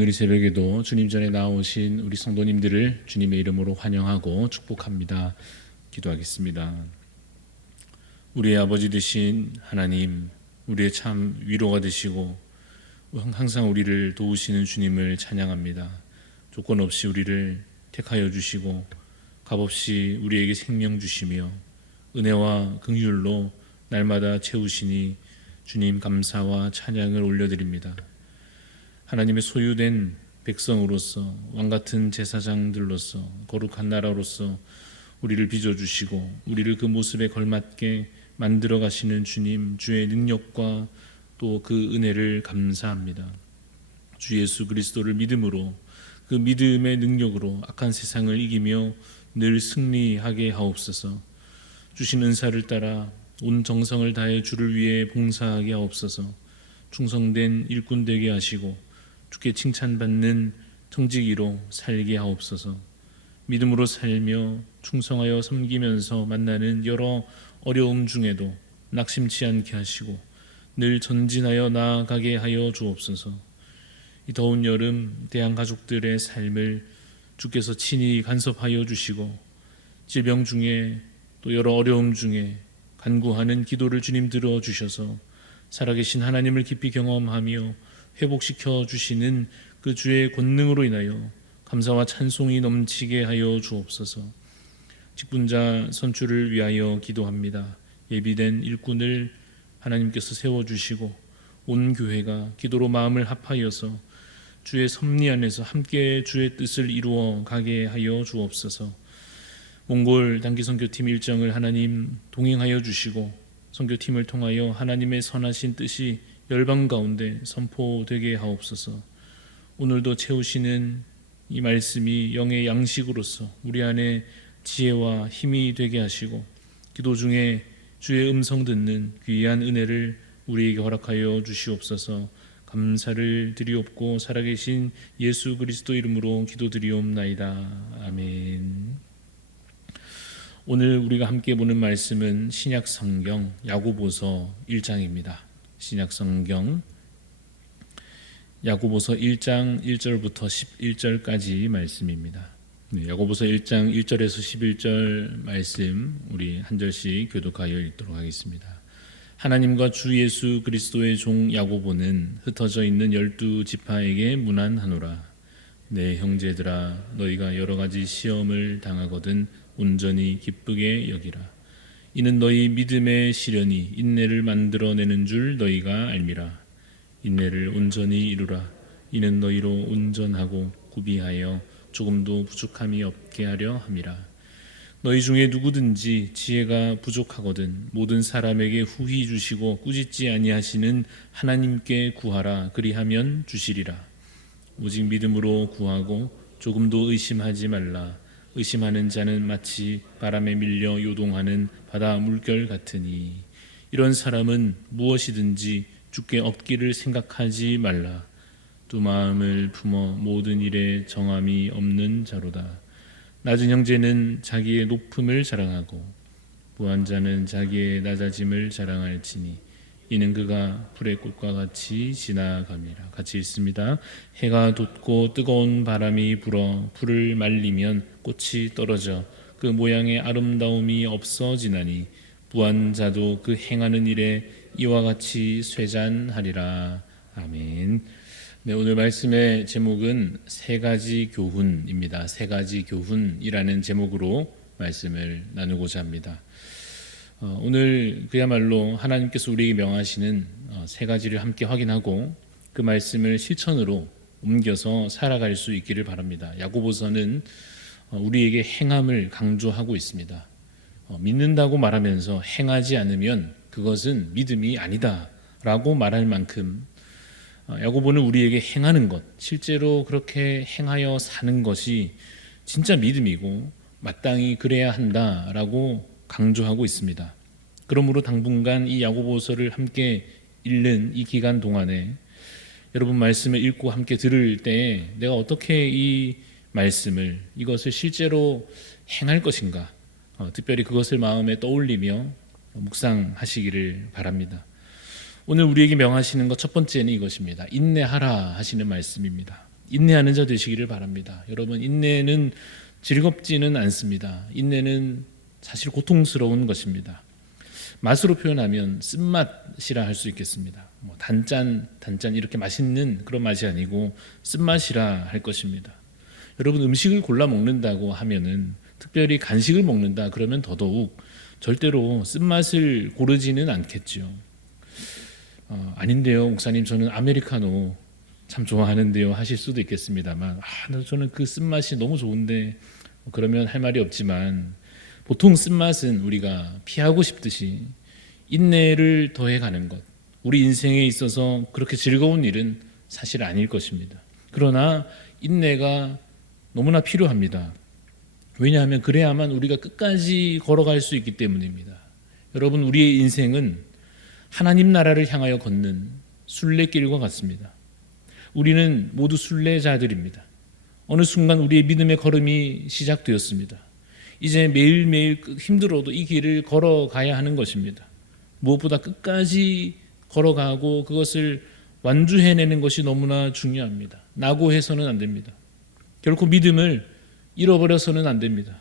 오늘 이 새벽에도 주님 전에 나오신 우리 성도님들을 주님의 이름으로 환영하고 축복합니다. 기도하겠습니다. 우리의 아버지 되신 하나님, 우리의 참 위로가 되시고 항상 우리를 도우시는 주님을 찬양합니다. 조건 없이 우리를 택하여 주시고 값없이 우리에게 생명 주시며 은혜와 긍휼로 날마다 채우시니 주님 감사와 찬양을 올려드립니다. 하나님의 소유된 백성으로서 왕같은 제사장들로서 거룩한 나라로서 우리를 빚어주시고 우리를 그 모습에 걸맞게 만들어 가시는 주님, 주의 능력과 또 그 은혜를 감사합니다. 주 예수 그리스도를 믿음으로 그 믿음의 능력으로 악한 세상을 이기며 늘 승리하게 하옵소서. 주신 은사를 따라 온 정성을 다해 주를 위해 봉사하게 하옵소서. 충성된 일꾼 되게 하시고 주께 칭찬받는 청지기로 살게 하옵소서. 믿음으로 살며 충성하여 섬기면서 만나는 여러 어려움 중에도 낙심치 않게 하시고 늘 전진하여 나아가게 하여 주옵소서. 이 더운 여름 대한 가족들의 삶을 주께서 친히 간섭하여 주시고 질병 중에 또 여러 어려움 중에 간구하는 기도를 주님 들어주셔서 살아계신 하나님을 깊이 경험하며 회복시켜 주시는 그 주의 권능으로 인하여 감사와 찬송이 넘치게 하여 주옵소서. 직분자 선출을 위하여 기도합니다. 예비된 일꾼을 하나님께서 세워주시고 온 교회가 기도로 마음을 합하여서 주의 섭리 안에서 함께 주의 뜻을 이루어 가게 하여 주옵소서. 몽골 단기 선교팀 일정을 하나님 동행하여 주시고 선교팀을 통하여 하나님의 선하신 뜻이 열방 가운데 선포되게 하옵소서. 오늘도 채우시는 이 말씀이 영의 양식으로서 우리 안에 지혜와 힘이 되게 하시고 기도 중에 주의 음성 듣는 귀한 은혜를 우리에게 허락하여 주시옵소서. 감사를 드리옵고 살아계신 예수 그리스도 이름으로 기도드리옵나이다. 아멘. 오늘 우리가 함께 보는 말씀은 신약 성경 야고보서 1장입니다. 신약 성경 야고보서 1장 1절부터 11절까지 말씀입니다. 야고보서 1장 1절에서 11절 말씀 우리 한 절씩 교독하여 읽도록 하겠습니다. 하나님과 주 예수 그리스도의 종 야고보는 흩어져 있는 12지파에게 문안하노라. 내 형제들아, 너희가 여러 가지 시험을 당하거든 온전히 기쁘게 여기라. 이는 너희 믿음의 시련이 인내를 만들어내는 줄 너희가 알미라. 인내를 온전히 이루라. 이는 너희로 온전하고 구비하여 조금도 부족함이 없게 하려 함이라. 너희 중에 누구든지 지혜가 부족하거든 모든 사람에게 후히 주시고 꾸짖지 아니하시는 하나님께 구하라. 그리하면 주시리라. 오직 믿음으로 구하고 조금도 의심하지 말라. 의심하는 자는 마치 바람에 밀려 요동하는 바다 물결 같으니 이런 사람은 무엇이든지 주께 얻기를 생각하지 말라. 또 마음을 품어 모든 일에 정함이 없는 자로다. 낮은 형제는 자기의 높음을 자랑하고 부한 자는 자기의 낮아짐을 자랑할지니 이는 그가 불의 꽃과 같이 지나감이라. 같이 읽습니다. 해가 돋고 뜨거운 바람이 불어 불을 말리면 꽃이 떨어져 그 모양의 아름다움이 없어지나니 부한 자도 그 행하는 일에 이와 같이 쇠잔하리라. 아멘. 네, 오늘 말씀의 제목은 세 가지 교훈입니다. 세 가지 교훈이라는 제목으로 말씀을 나누고자 합니다. 오늘 그야말로 하나님께서 우리에게 명하시는 세 가지를 함께 확인하고 그 말씀을 실천으로 옮겨서 살아갈 수 있기를 바랍니다. 야고보서는 우리에게 행함을 강조하고 있습니다. 믿는다고 말하면서 행하지 않으면 그것은 믿음이 아니다라고 말할 만큼 야고보는 우리에게 행하는 것, 실제로 그렇게 행하여 사는 것이 진짜 믿음이고 마땅히 그래야 한다라고 강조하고 있습니다. 그러므로 당분간 이 야고보서를 함께 읽는 이 기간 동안에 여러분 말씀을 읽고 함께 들을 때 내가 어떻게 이 말씀을 이것을 실제로 행할 것인가, 특별히 그것을 마음에 떠올리며 묵상하시기를 바랍니다. 오늘 우리에게 명하시는 것 첫 번째는 이것입니다. 인내하라 하시는 말씀입니다. 인내하는 자 되시기를 바랍니다. 여러분, 인내는 즐겁지는 않습니다. 인내는 사실 고통스러운 것입니다. 맛으로 표현하면 쓴맛이라 할 수 있겠습니다. 단짠 이렇게 맛있는 그런 맛이 아니고 쓴맛이라 할 것입니다. 여러분, 음식을 골라 먹는다고 하면은, 특별히 간식을 먹는다 그러면 더더욱 절대로 쓴맛을 고르지는 않겠죠. 아닌데요, 목사님, 저는 아메리카노 참 좋아하는데요 하실 수도 있겠습니다만, 저는 그 쓴맛이 너무 좋은데, 그러면 할 말이 없지만, 보통 쓴맛은 우리가 피하고 싶듯이 인내를 더해가는 것, 우리 인생에 있어서 그렇게 즐거운 일은 사실 아닐 것입니다. 그러나 인내가 너무나 필요합니다. 왜냐하면 그래야만 우리가 끝까지 걸어갈 수 있기 때문입니다. 여러분, 우리의 인생은 하나님 나라를 향하여 걷는 순례길과 같습니다. 우리는 모두 순례자들입니다. 어느 순간 우리의 믿음의 걸음이 시작되었습니다. 이제 매일매일 힘들어도 이 길을 걸어가야 하는 것입니다. 무엇보다 끝까지 걸어가고 그것을 완주해내는 것이 너무나 중요합니다. 낙오해서는 안 됩니다. 결코 믿음을 잃어버려서는 안 됩니다.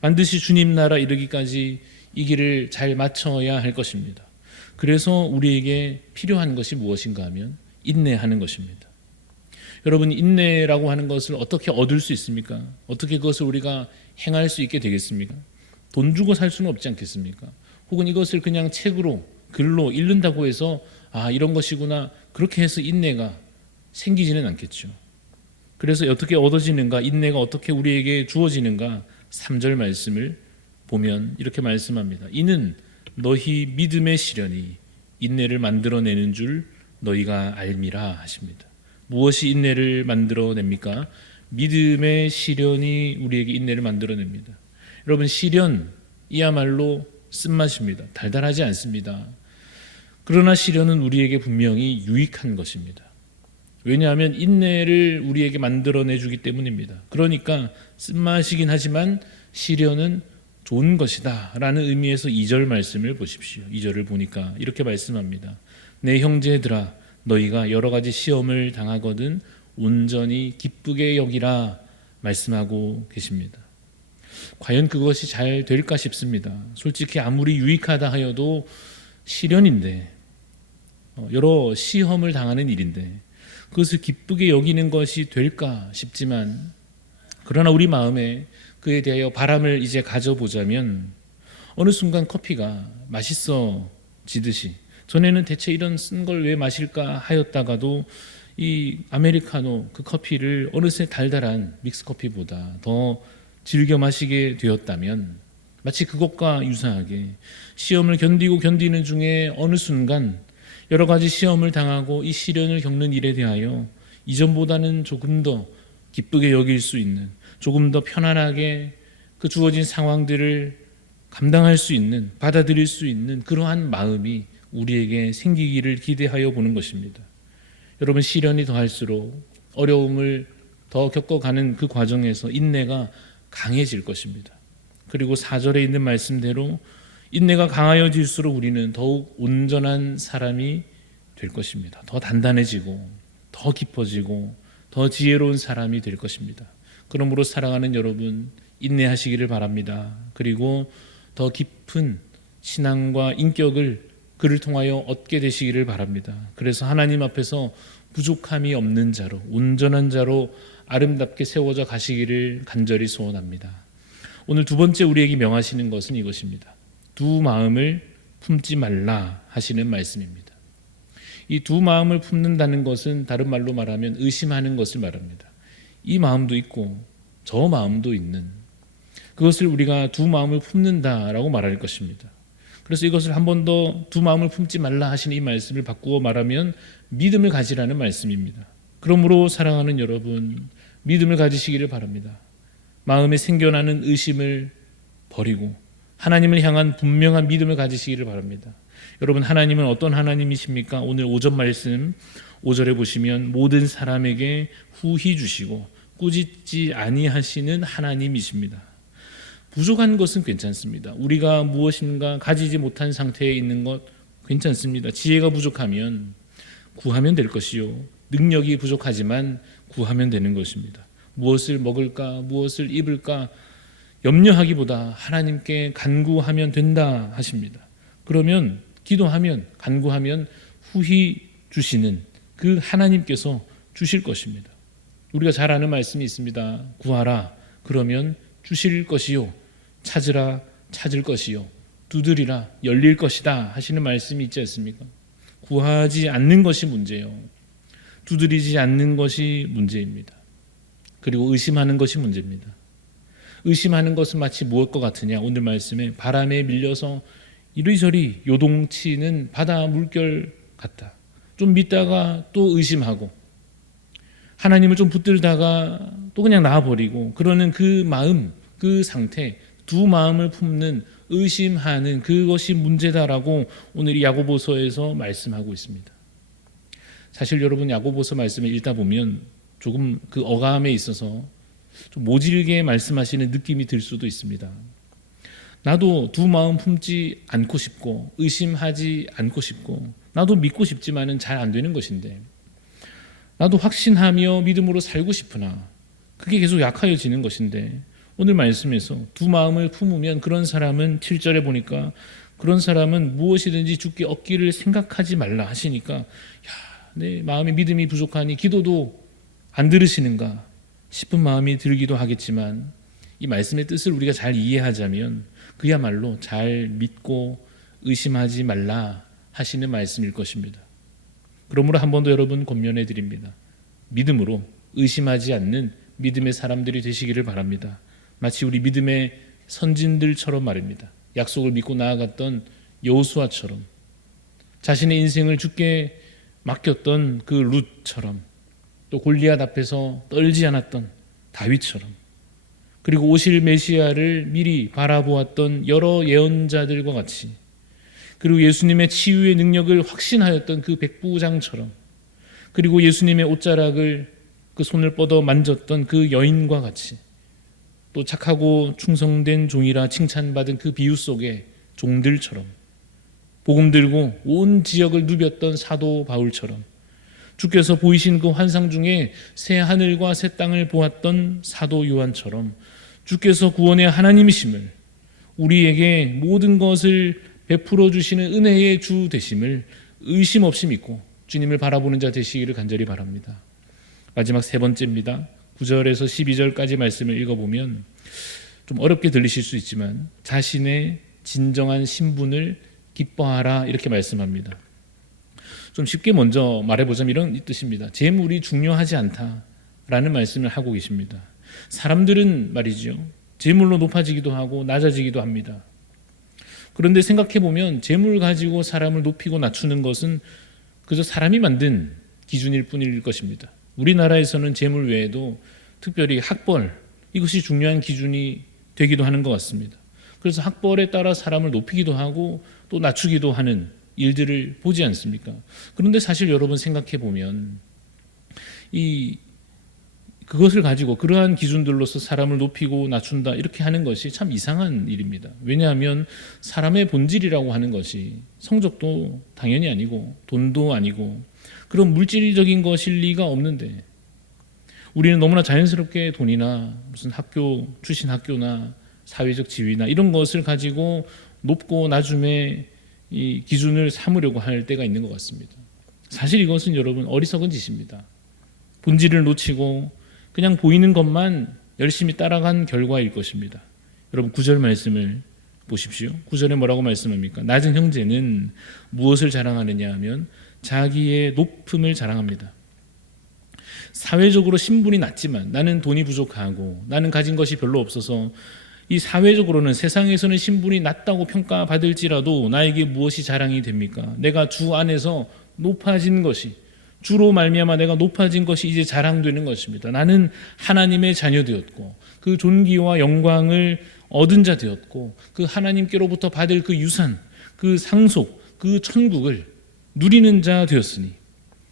반드시 주님 나라 이르기까지 이 길을 잘 맞춰야 할 것입니다. 그래서 우리에게 필요한 것이 무엇인가 하면 인내하는 것입니다. 여러분, 인내라고 하는 것을 어떻게 얻을 수 있습니까? 어떻게 그것을 우리가 행할 수 있게 되겠습니까? 돈 주고 살 수는 없지 않겠습니까? 혹은 이것을 그냥 책으로, 글로 읽는다고 해서 이런 것이구나, 그렇게 해서 인내가 생기지는 않겠죠. 그래서 어떻게 얻어지는가, 인내가 어떻게 우리에게 주어지는가, 3절 말씀을 보면 이렇게 말씀합니다. 이는 너희 믿음의 시련이 인내를 만들어내는 줄 너희가 알미라 하십니다. 무엇이 인내를 만들어냅니까? 믿음의 시련이 우리에게 인내를 만들어냅니다. 여러분, 시련이야말로 쓴맛입니다. 달달하지 않습니다. 그러나 시련은 우리에게 분명히 유익한 것입니다. 왜냐하면 인내를 우리에게 만들어내주기 때문입니다. 그러니까 쓴맛이긴 하지만 시련은 좋은 것이다 라는 의미에서 2절 말씀을 보십시오. 2절을 보니까 이렇게 말씀합니다. 내 형제들아, 너희가 여러 가지 시험을 당하거든 온전히 기쁘게 여기라 말씀하고 계십니다. 과연 그것이 잘 될까 싶습니다. 솔직히 아무리 유익하다 하여도 시련인데, 여러 시험을 당하는 일인데 그것을 기쁘게 여기는 것이 될까 싶지만, 그러나 우리 마음에 그에 대하여 바람을 이제 가져보자면 어느 순간 커피가 맛있어지듯이, 전에는 대체 이런 쓴 걸 왜 마실까 하였다가도 이 아메리카노 그 커피를 어느새 달달한 믹스커피보다 더 즐겨 마시게 되었다면, 마치 그것과 유사하게 시험을 견디고 견디는 중에 어느 순간 여러 가지 시험을 당하고 이 시련을 겪는 일에 대하여 이전보다는 조금 더 기쁘게 여길 수 있는, 조금 더 편안하게 그 주어진 상황들을 감당할 수 있는, 받아들일 수 있는 그러한 마음이 우리에게 생기기를 기대하여 보는 것입니다. 여러분, 시련이 더할수록 어려움을 더 겪어가는 그 과정에서 인내가 강해질 것입니다. 그리고 4절에 있는 말씀대로 인내가 강하여질수록 우리는 더욱 온전한 사람이 될 것입니다. 더 단단해지고 더 깊어지고 더 지혜로운 사람이 될 것입니다. 그러므로 사랑하는 여러분, 인내하시기를 바랍니다. 그리고 더 깊은 신앙과 인격을 그를 통하여 얻게 되시기를 바랍니다. 그래서 하나님 앞에서 부족함이 없는 자로, 온전한 자로 아름답게 세워져 가시기를 간절히 소원합니다. 오늘 두 번째 우리에게 명하시는 것은 이것입니다. 두 마음을 품지 말라 하시는 말씀입니다. 이 두 마음을 품는다는 것은 다른 말로 말하면 의심하는 것을 말합니다. 이 마음도 있고 저 마음도 있는, 그것을 우리가 두 마음을 품는다라고 말할 것입니다. 그래서 이것을 한 번 더 두 마음을 품지 말라 하시는 이 말씀을 바꾸어 말하면 믿음을 가지라는 말씀입니다. 그러므로 사랑하는 여러분, 믿음을 가지시기를 바랍니다. 마음에 생겨나는 의심을 버리고 하나님을 향한 분명한 믿음을 가지시기를 바랍니다. 여러분, 하나님은 어떤 하나님이십니까? 오늘 5절 말씀 5절에 보시면 모든 사람에게 후히 주시고 꾸짖지 아니하시는 하나님이십니다. 부족한 것은 괜찮습니다. 우리가 무엇인가 가지지 못한 상태에 있는 것 괜찮습니다. 지혜가 부족하면 구하면 될 것이요, 능력이 부족하지만 구하면 되는 것입니다. 무엇을 먹을까, 무엇을 입을까 염려하기보다 하나님께 간구하면 된다 하십니다. 그러면 기도하면, 간구하면 후히 주시는 그 하나님께서 주실 것입니다. 우리가 잘 아는 말씀이 있습니다. 구하라 그러면 주실 것이요, 찾으라 찾을 것이요, 두드리라 열릴 것이다 하시는 말씀이 있지 않습니까? 구하지 않는 것이 문제요, 두드리지 않는 것이 문제입니다. 그리고 의심하는 것이 문제입니다. 의심하는 것은 마치 무엇과 같으냐? 오늘 말씀에 바람에 밀려서 이리저리 요동치는 바다 물결 같다. 좀 믿다가 또 의심하고, 하나님을 좀 붙들다가 또 그냥 놔버리고, 그러는 그 마음, 그 상태, 두 마음을 품는, 의심하는 그것이 문제다라고 오늘 이 야고보서에서 말씀하고 있습니다. 사실 여러분, 야고보서 말씀을 읽다 보면 조금 그 어감에 있어서 좀 모질게 말씀하시는 느낌이 들 수도 있습니다. 나도 두 마음 품지 않고 싶고 의심하지 않고 싶고, 나도 믿고 싶지만은 잘 안 되는 것인데, 나도 확신하며 믿음으로 살고 싶으나 그게 계속 약하여지는 것인데, 오늘 말씀에서 두 마음을 품으면 그런 사람은 7절에 보니까 그런 사람은 무엇이든지 주께 얻기를 생각하지 말라 하시니까, 야, 내 마음에 믿음이 부족하니 기도도 안 들으시는가 싶은 마음이 들기도 하겠지만, 이 말씀의 뜻을 우리가 잘 이해하자면 그야말로 잘 믿고 의심하지 말라 하시는 말씀일 것입니다. 그러므로 한 번 더 여러분 권면해 드립니다. 믿음으로 의심하지 않는 믿음의 사람들이 되시기를 바랍니다. 마치 우리 믿음의 선진들처럼 말입니다. 약속을 믿고 나아갔던 여호수아처럼, 자신의 인생을 주께 맡겼던 그 룻처럼, 또 골리앗 앞에서 떨지 않았던 다윗처럼, 그리고 오실 메시아를 미리 바라보았던 여러 예언자들과 같이, 그리고 예수님의 치유의 능력을 확신하였던 그 백부장처럼, 그리고 예수님의 옷자락을 그 손을 뻗어 만졌던 그 여인과 같이, 또 착하고 충성된 종이라 칭찬받은 그 비유 속의 종들처럼, 복음 들고 온 지역을 누볐던 사도 바울처럼, 주께서 보이신 그 환상 중에 새 하늘과 새 땅을 보았던 사도 요한처럼, 주께서 구원의 하나님이심을, 우리에게 모든 것을 베풀어 주시는 은혜의 주 되심을 의심 없이 믿고 주님을 바라보는 자 되시기를 간절히 바랍니다. 마지막 세 번째입니다. 9절에서 12절까지 말씀을 읽어보면 좀 어렵게 들리실 수 있지만, 자신의 진정한 신분을 기뻐하라 이렇게 말씀합니다. 좀 쉽게 먼저 말해보자면 이런 뜻입니다. 재물이 중요하지 않다라는 말씀을 하고 계십니다. 사람들은 말이죠, 재물로 높아지기도 하고 낮아지기도 합니다. 그런데 생각해보면 재물 가지고 사람을 높이고 낮추는 것은 그저 사람이 만든 기준일 뿐일 것입니다. 우리나라에서는 재물 외에도 특별히 학벌, 이것이 중요한 기준이 되기도 하는 것 같습니다. 그래서 학벌에 따라 사람을 높이기도 하고 또 낮추기도 하는 일들을 보지 않습니까? 그런데 사실 여러분 생각해보면 그것을 가지고 그러한 기준들로서 사람을 높이고 낮춘다 이렇게 하는 것이 참 이상한 일입니다. 왜냐하면 사람의 본질이라고 하는 것이 성적도 당연히 아니고 돈도 아니고 그런 물질적인 것일 리가 없는데, 우리는 너무나 자연스럽게 돈이나 무슨 학교, 출신 학교나 사회적 지위나 이런 것을 가지고 높고 낮음의 이 기준을 삼으려고 할 때가 있는 것 같습니다. 사실 이것은 여러분 어리석은 짓입니다. 본질을 놓치고 그냥 보이는 것만 열심히 따라간 결과일 것입니다. 여러분 9절 말씀을 보십시오. 9절에 뭐라고 말씀합니까? 낮은 형제는 무엇을 자랑하느냐 하면 자기의 높음을 자랑합니다. 사회적으로 신분이 낮지만, 나는 돈이 부족하고 나는 가진 것이 별로 없어서 이 사회적으로는, 세상에서는 신분이 낮다고 평가받을지라도 나에게 무엇이 자랑이 됩니까? 내가 주 안에서 높아진 것이, 주로 말미암아 내가 높아진 것이 이제 자랑되는 것입니다. 나는 하나님의 자녀 되었고 그 존귀와 영광을 얻은 자 되었고 그 하나님께로부터 받을 그 유산, 그 상속, 그 천국을 누리는 자 되었으니,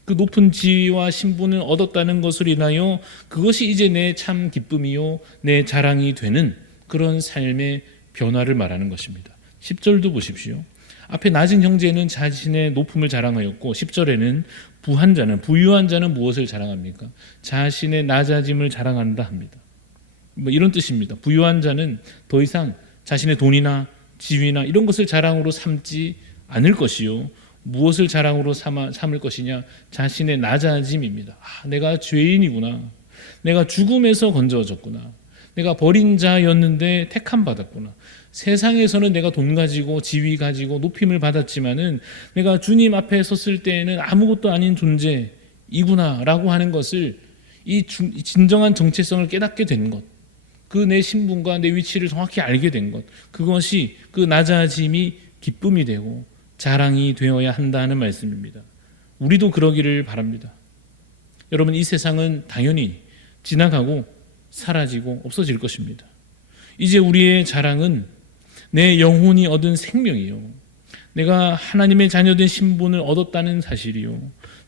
그 높은 지위와 신분을 얻었다는 것을 인하여 그것이 이제 내 참 기쁨이요 내 자랑이 되는 그런 삶의 변화를 말하는 것입니다. 10절도 보십시오. 앞에 낮은 형제는 자신의 높음을 자랑하였고 10절에는 부유한 자는 무엇을 자랑합니까? 자신의 낮아짐을 자랑한다 합니다. 뭐 이런 뜻입니다. 부유한 자는 더 이상 자신의 돈이나 지위나 이런 것을 자랑으로 삼지 않을 것이요, 무엇을 자랑으로 삼을 것이냐? 자신의 낮아짐입니다. 내가 죄인이구나, 내가 죽음에서 건져졌구나, 내가 버린 자였는데 택함 받았구나, 세상에서는 내가 돈 가지고 지위 가지고 높임을 받았지만은 내가 주님 앞에 섰을 때에는 아무것도 아닌 존재이구나 라고 하는 것을, 이 진정한 정체성을 깨닫게 된 것, 그 내 신분과 내 위치를 정확히 알게 된 것, 그것이, 그 낮아짐이 기쁨이 되고 자랑이 되어야 한다는 말씀입니다. 우리도 그러기를 바랍니다. 여러분, 이 세상은 당연히 지나가고 사라지고 없어질 것입니다. 이제 우리의 자랑은 내 영혼이 얻은 생명이요, 내가 하나님의 자녀된 신분을 얻었다는 사실이요,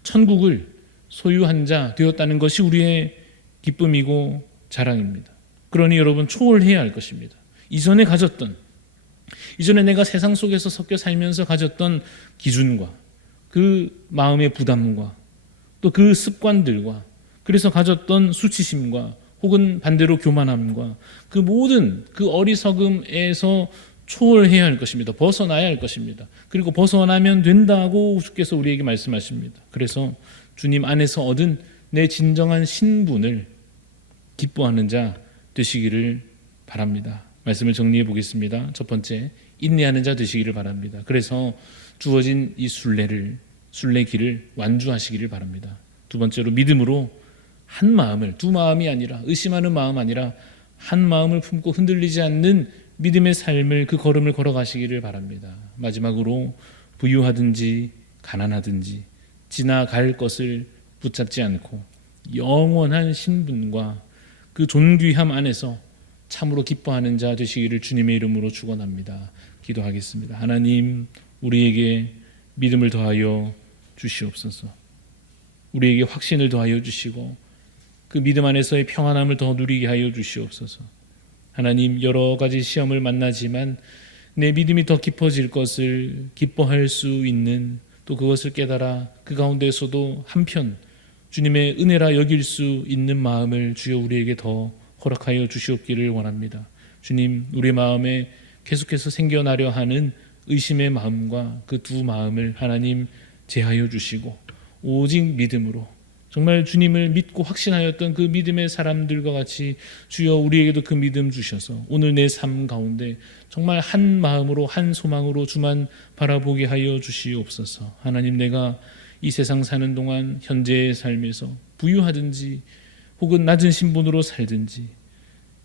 천국을 소유한 자 되었다는 것이 우리의 기쁨이고 자랑입니다. 그러니 여러분, 초월해야 할 것입니다. 이전에 내가 세상 속에서 섞여 살면서 가졌던 기준과 그 마음의 부담과 또 그 습관들과, 그래서 가졌던 수치심과 혹은 반대로 교만함과 그 모든 그 어리석음에서 초월해야 할 것입니다. 벗어나야 할 것입니다. 그리고 벗어나면 된다고 주께서 우리에게 말씀하십니다. 그래서 주님 안에서 얻은 내 진정한 신분을 기뻐하는 자 되시기를 바랍니다. 말씀을 정리해 보겠습니다. 첫 번째, 인내하는 자 되시기를 바랍니다. 그래서 주어진 이 순례 길을 완주하시기를 바랍니다. 두 번째로, 믿음으로 한 마음을, 두 마음이 아니라, 의심하는 마음 아니라 한 마음을 품고 흔들리지 않는 믿음의 삶을, 그 걸음을 걸어가시기를 바랍니다. 마지막으로, 부유하든지 가난하든지 지나갈 것을 붙잡지 않고 영원한 신분과 그 존귀함 안에서 참으로 기뻐하는 자 되시기를 주님의 이름으로 축원합니다. 기도하겠습니다. 하나님, 우리에게 믿음을 더하여 주시옵소서. 우리에게 확신을 더하여 주시고 그 믿음 안에서의 평안함을 더 누리게 하여 주시옵소서. 하나님, 여러 가지 시험을 만나지만 내 믿음이 더 깊어질 것을 기뻐할 수 있는, 또 그것을 깨달아 그 가운데서도 한편 주님의 은혜라 여길 수 있는 마음을 주여 우리에게 더 허락하여 주시옵기를 원합니다. 주님, 우리 마음에 계속해서 생겨나려 하는 의심의 마음과 그 두 마음을 하나님 제하여 주시고, 오직 믿음으로 정말 주님을 믿고 확신하였던 그 믿음의 사람들과 같이 주여 우리에게도 그 믿음 주셔서 오늘 내 삶 가운데 정말 한 마음으로 한 소망으로 주만 바라보게 하여 주시옵소서. 하나님, 내가 이 세상 사는 동안 현재의 삶에서 부유하든지 혹은 낮은 신분으로 살든지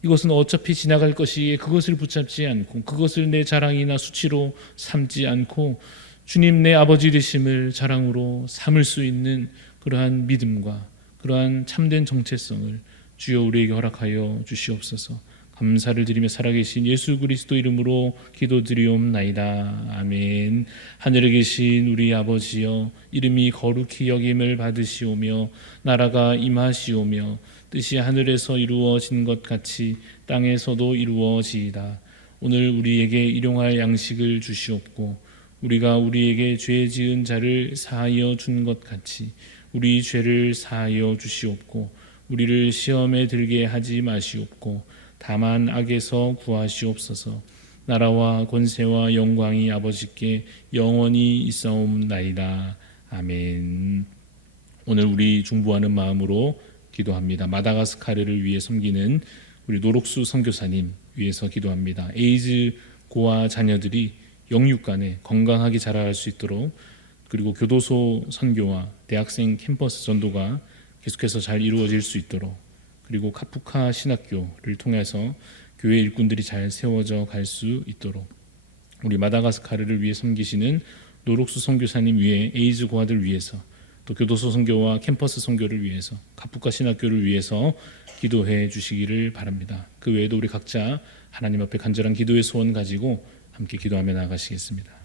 이것은 어차피 지나갈 것이기에 그것을 붙잡지 않고 그것을 내 자랑이나 수치로 삼지 않고 주님 내 아버지 되심을 자랑으로 삼을 수 있는 그러한 믿음과 그러한 참된 정체성을 주여 우리에게 허락하여 주시옵소서. 감사를 드리며 살아계신 예수 그리스도 이름으로 기도드리옵나이다. 아멘. 하늘에 계신 우리 아버지여, 이름이 거룩히 여김을 받으시오며 나라가 임하시오며 뜻이 하늘에서 이루어진 것 같이 땅에서도 이루어지이다. 오늘 우리에게 일용할 양식을 주시옵고 우리가 우리에게 죄 지은 자를 사하여 준 것 같이 우리 죄를 사하여 주시옵고 우리를 시험에 들게 하지 마시옵고 다만 악에서 구하시옵소서. 나라와 권세와 영광이 아버지께 영원히 있사옵나이다. 아멘. 오늘 우리 중보하는 마음으로 기도합니다. 마다가스카르를 위해 섬기는 우리 노록수 선교사님 위해서 기도합니다. 에이즈 고아 자녀들이 영육간에 건강하게 자라갈 수 있도록, 그리고 교도소 선교와 대학생 캠퍼스 전도가 계속해서 잘 이루어질 수 있도록, 그리고 카푸카 신학교를 통해서 교회 일꾼들이 잘 세워져 갈 수 있도록, 우리 마다가스카르를 위해 섬기시는 노록수 선교사님 위해 에이즈 고아들 위해서, 또 교도소 선교와 캠퍼스 선교를 위해서, 카푸카 신학교를 위해서 기도해 주시기를 바랍니다. 그 외에도 우리 각자 하나님 앞에 간절한 기도의 소원 가지고 함께 기도하며 나아가시겠습니다.